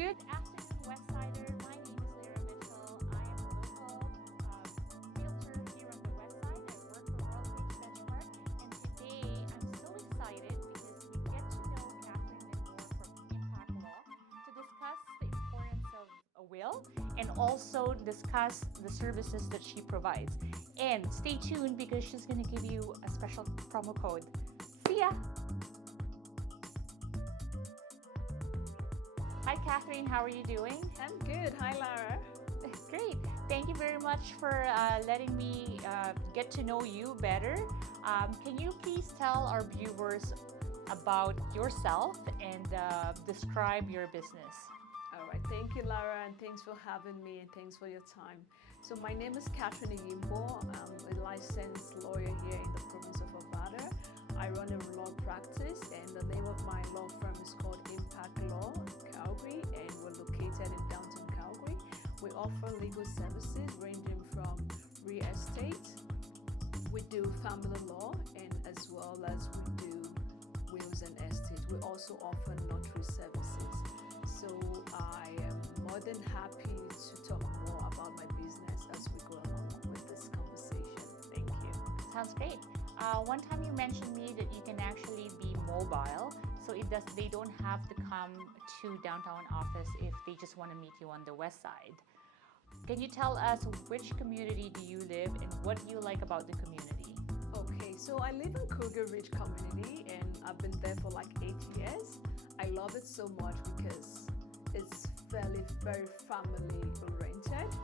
Good afternoon, Westsider. My name is Lara Mitchell. I am a local realtor here on the West Side. I work for World Bier Benchmark, and today I'm so excited because we get to know Kathryn Lyinbor from Impact Law to discuss the importance of a will and also discuss the services that she provides. And stay tuned because she's going to give you a special promo code. See ya! Hi, Kathryn. How are you doing? I'm good. Hi, Lara. Great. Thank you very much for letting me get to know you better. Can you please tell our viewers about yourself and describe your business? All right. Thank you, Lara, and thanks for having me, and thanks for your time. So my name is Kathryn Lyinbor. I'm a licensed lawyer here in the province of Nevada. I run a law practice, and the name of my law firm is called Impact Law, Calgary, and we're located in downtown Calgary. We offer legal services ranging from real estate, we do family law, and as well as we do wills and estate. We also offer notary services. So I am more than happy to talk more about my business as we go along with this conversation. Thank you. Sounds great. One time you mentioned me that you can actually be mobile, so they don't have to come to downtown office if they just want to meet you on the west side. Can you tell us which community do you live and what do you like about the community? Okay, so I live in Cougar Ridge community and I've been there for like 8 years. I love it so much because it's very family oriented,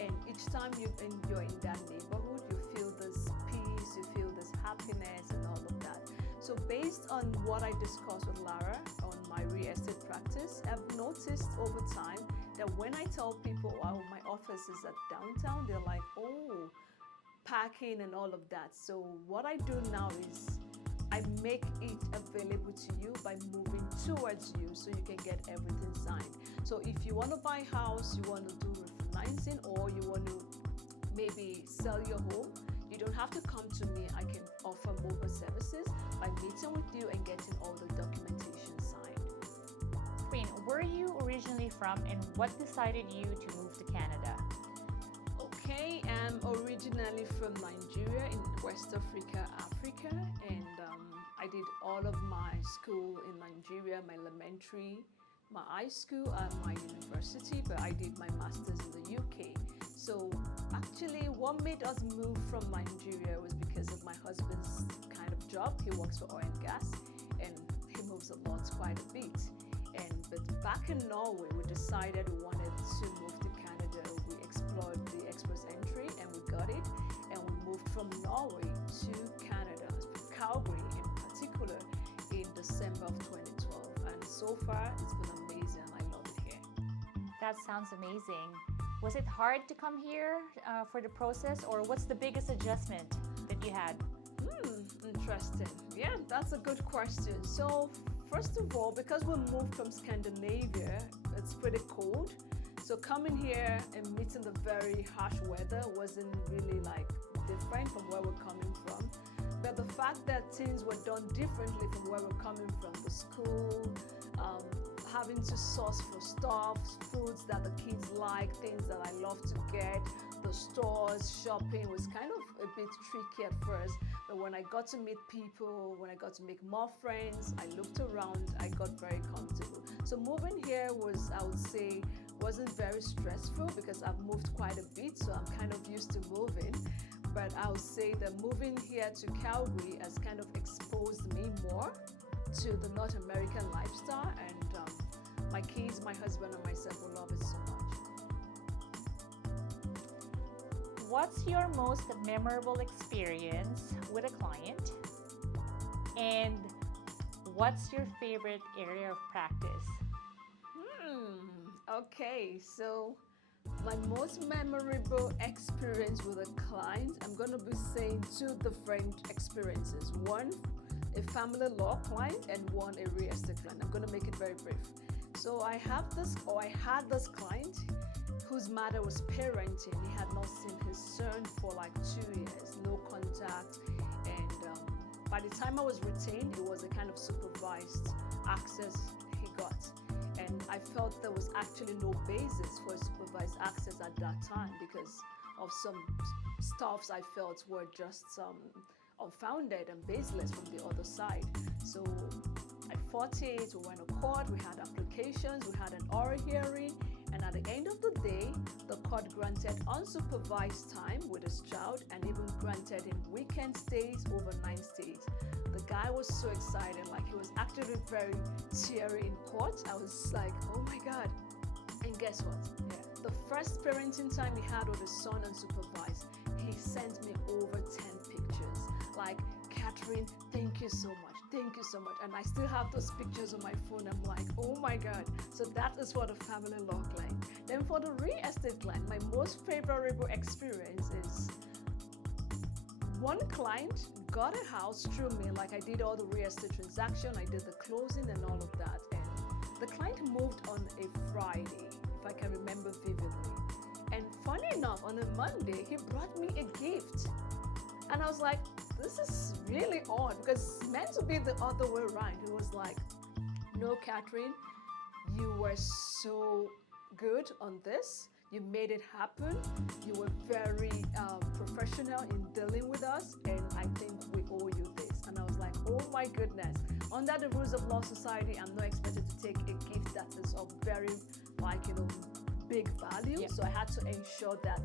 and each time you're in that neighborhood, you feel this peace, you feel this happiness and all of that. So based on what I discussed with Lara on my real estate practice, I've noticed over time that when I tell people, oh, my office is at downtown, they're like, oh, parking and all of that. So what I do now is I make it available to you by moving towards you so you can get everything signed. So if you want to buy a house, you want to do refinancing, or you want to maybe sell your home, you don't have to come to me. I can offer mobile services by meeting with you and getting all the documentation signed. Where are you originally from and what decided you to move to Canada? Okay, I'm originally from Nigeria in West Africa, and I did all of my school in Nigeria, my elementary, my high school, and my university, but I did my master's in the UK. So actually what made us move from Nigeria was because of my husband's kind of job. He works for oil and gas, and he moves a lot, quite a bit. But back in Norway, we decided we wanted to move to Canada. We explored the express entry and we got it, and we moved from Norway to Canada, Calgary in particular, in December of 2012. And so far, it's been amazing. I love it here. That sounds amazing. Was it hard to come here for the process, or what's the biggest adjustment that you had? Interesting. Yeah, that's a good question. So first of all, because we moved from Scandinavia, it's pretty cold. So coming here and meeting the very harsh weather wasn't really like different from where we're coming from. But the fact that things were done differently from where we're coming from, the school, having to source for stuff, foods that the kids like, things that I love to get, the stores, shopping was kind of a bit tricky at first. But when I got to meet people, when I got to make more friends, I looked around, I got very comfortable. So moving here was, I would say, wasn't very stressful because I've moved quite a bit, so I'm kind of used to moving. But I would say that moving here to Calgary has kind of exposed me more to the North American lifestyle, and my kids, my husband, and myself will love it so much. What's your most memorable experience with a client? And what's your favorite area of practice? Okay, so my most memorable experience with a client, I'm going to be saying two different experiences. One, a family law client, and one, a real estate client. I'm going to make it very brief. So I had this client whose mother was parenting. He had not seen his son for like 2 years, no contact. And by the time I was retained, it was a kind of supervised access he got. And I felt there was actually no basis for supervised access at that time because of some stuffs I felt were just unfounded and baseless from the other side. So I fought it, we went to court, we had applications, we had an oral hearing, and at the end of the day, the court granted unsupervised time with his child and even granted him weekend stays, overnight stays. The guy was so excited, like he was actually very teary in court. I was like, oh my God. And guess what? Yeah. The first parenting time he had with his son unsupervised, he sent me over 10 pictures. Like, Kathryn, thank you so much. Thank you so much. And I still have those pictures on my phone. I'm like, oh my God. So that is for the family law client. Then for the real estate client, my most favorable experience is one client got a house through me. Like, I did all the real estate transaction, I did the closing and all of that. And the client moved on a Friday, if I can remember vividly. And funny enough, on a Monday, he brought me a gift. And I was like, this is really odd because it's meant to be the other way around. He was like, no, Kathryn, you were so good on this. You made it happen. You were very professional in dealing with us, and I think we owe you this. And I was like, oh my goodness. Under the rules of law society, I'm not expected to take a gift that is of very, like, big value. Yeah. So I had to ensure that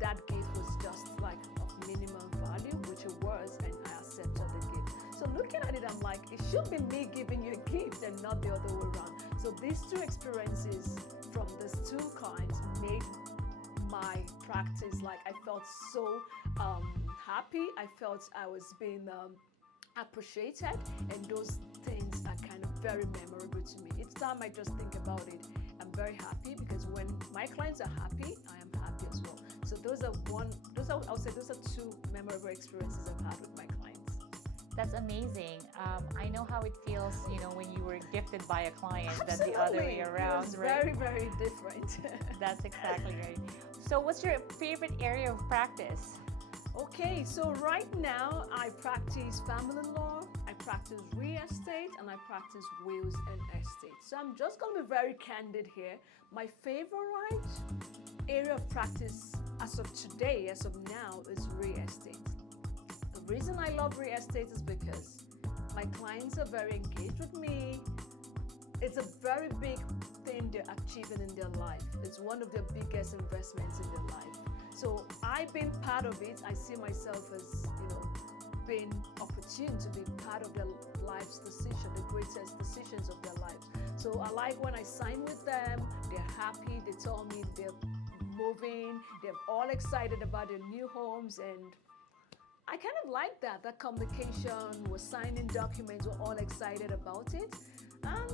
that gift was just like of minimum value, which it was, and I accepted the gift. So looking at it, I'm like, it should be me giving you a gift and not the other way around. So these two experiences from these two clients made my practice, like, I felt so happy. I felt I was being appreciated, and those things are kind of very memorable to me. Each time I just think about it, I'm very happy because when my clients are happy, I am happy as well. So I would say those are two memorable experiences I've had with my clients. That's amazing. I know how it feels, when you were gifted by a client. Absolutely. Than the other way around, it was right? Very, very different. That's exactly right. So what's your favorite area of practice? Okay, so right now I practice family law, I practice real estate, and I practice wills and estates. So I'm just going to be very candid here. My favorite area of practice as of today, as of now, is real estate. The reason I love real estate is because my clients are very engaged with me. It's a very big thing they're achieving in their life. It's one of their biggest investments in their life. So I've been part of it. I see myself as, being opportune to be part of their life's decision, the greatest decisions of their lives. So I like when I sign with them, they're happy, they tell me they're moving, they're all excited about their new homes, and I kind of like that communication. We're signing documents, we're all excited about it.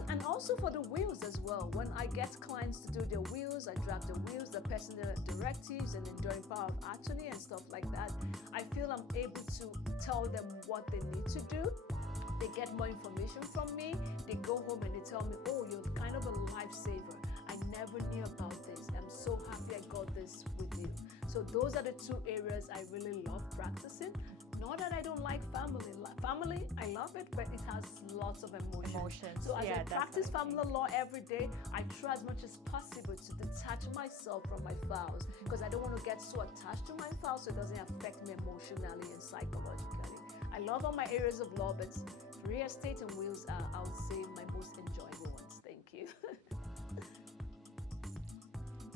And also for the wills as well. When I get clients to do their wills, I draft the wills, the personal directives, and enduring power of attorney and stuff like that. I feel I'm able to tell them what they need to do. They get more information from me. They go home and they tell me, oh, you're kind of a lifesaver. I never knew about this. I'm so happy I got this with you. So those are the two areas I really love practicing. Not that I don't like family. Family, I love it, but it has lots of emotions. So as I practice family law every day, I try as much as possible to detach myself from my files because I don't want to get so attached to my files so it doesn't affect me emotionally and psychologically. I love all my areas of law, but real estate and wills are, I would say, my most enjoyable ones. Thank you.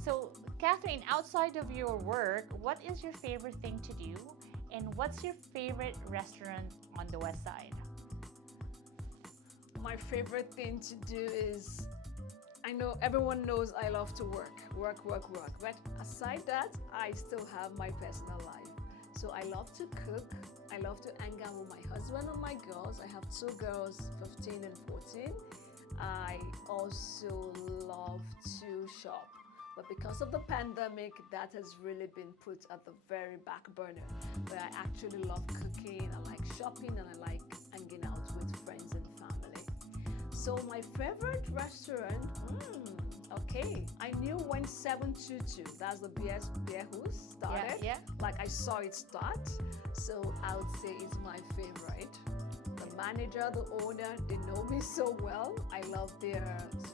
So, Kathryn, outside of your work, what is your favorite thing to do? And what's your favorite restaurant on the West Side? My favorite thing to do is, I know everyone knows I love to work. But aside that, I still have my personal life. So I love to cook. I love to hang out with my husband and my girls. I have two girls, 15 and 14. I also love to shop. But because of the pandemic, that has really been put at the very back burner. But I actually love cooking, I like shopping, and I like hanging out with friends and family. So my favorite restaurant, okay. I knew when when 722, that's the Bier Haus started. Yeah. Like I saw it start, so I would say it's my favorite. The manager, the owner, they know me so well. I love their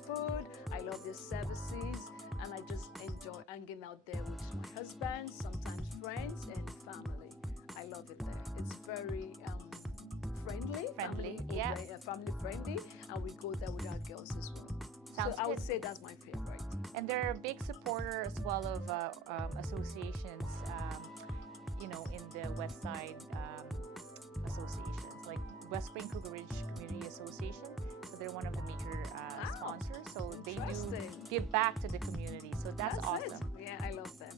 food, I love their services, and I just enjoy hanging out there with my husband, sometimes friends and family. I love it there. It's very friendly, Friendly, family friendly, and we go there with our girls as well. Sounds so I would good. say that's my favorite. And they're a big supporter as well of associations, in the West Side associations, like West Spring Cougar Ridge Community Association. So they're one of the major sponsors. So they do Interesting. give back to the community. So that's awesome. It. Yeah, I love them.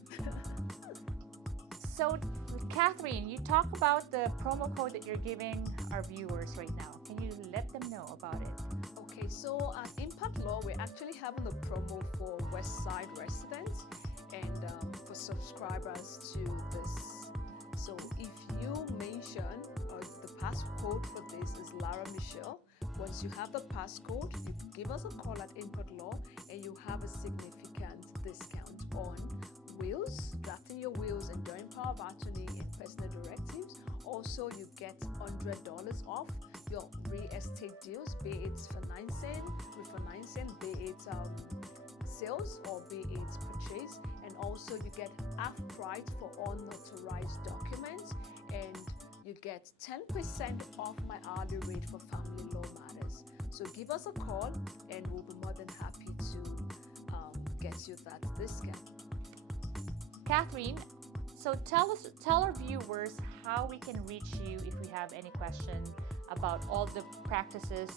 So, Kathryn, you talk about the promo code that you're giving our viewers right now. Can you let them know about it? Okay, so at Impact Law, we're actually having a promo for West Side residents and for subscribers to this. So if you mention, the passcode for this is Lara Mitchell. Once you have the passcode, you give us a call at Impact Law and you have a significant discount on wills, drafting your wills, enjoying power of attorney and personal directives. Also, you get $100 off your real estate deals, be it financing, refinancing, be it sales or be it purchase. And also you get half price for all notarized documents, and you get 10% off my hourly rate for family law matters. So give us a call and we'll be more than happy to get you that discount. Kathryn, so tell our viewers how we can reach you if we have any question about all the practices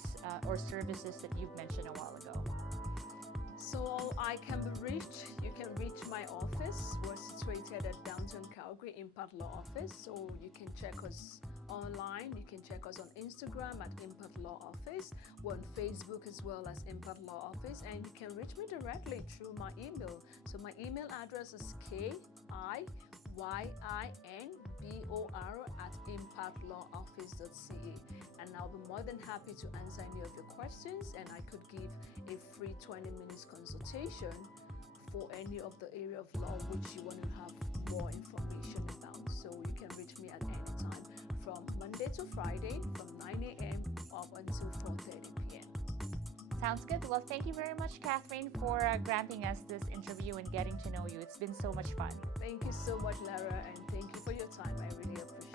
or services that you've mentioned a while ago. So I can be reached. You can reach my office. We're situated at downtown Calgary, Impact Law Office. So you can check us online. You can check us on Instagram at Impact Law Office. We're on Facebook as well as Impact Law Office. And you can reach me directly through my email. So my email address is KIYINBOR@impactlawoffice.ca. And I'll be more than happy to answer any of your questions, and I could give a free 20 minutes consultation for any of the area of law which you want to have more information about. So you can reach me at any time from Monday to Friday from 9 a.m. up until 4:30 p.m. Sounds good. Well, thank you very much, Kathryn, for granting us this interview and getting to know you. It's been so much fun. Thank you so much, Lara, and thank you for your time. I really appreciate it.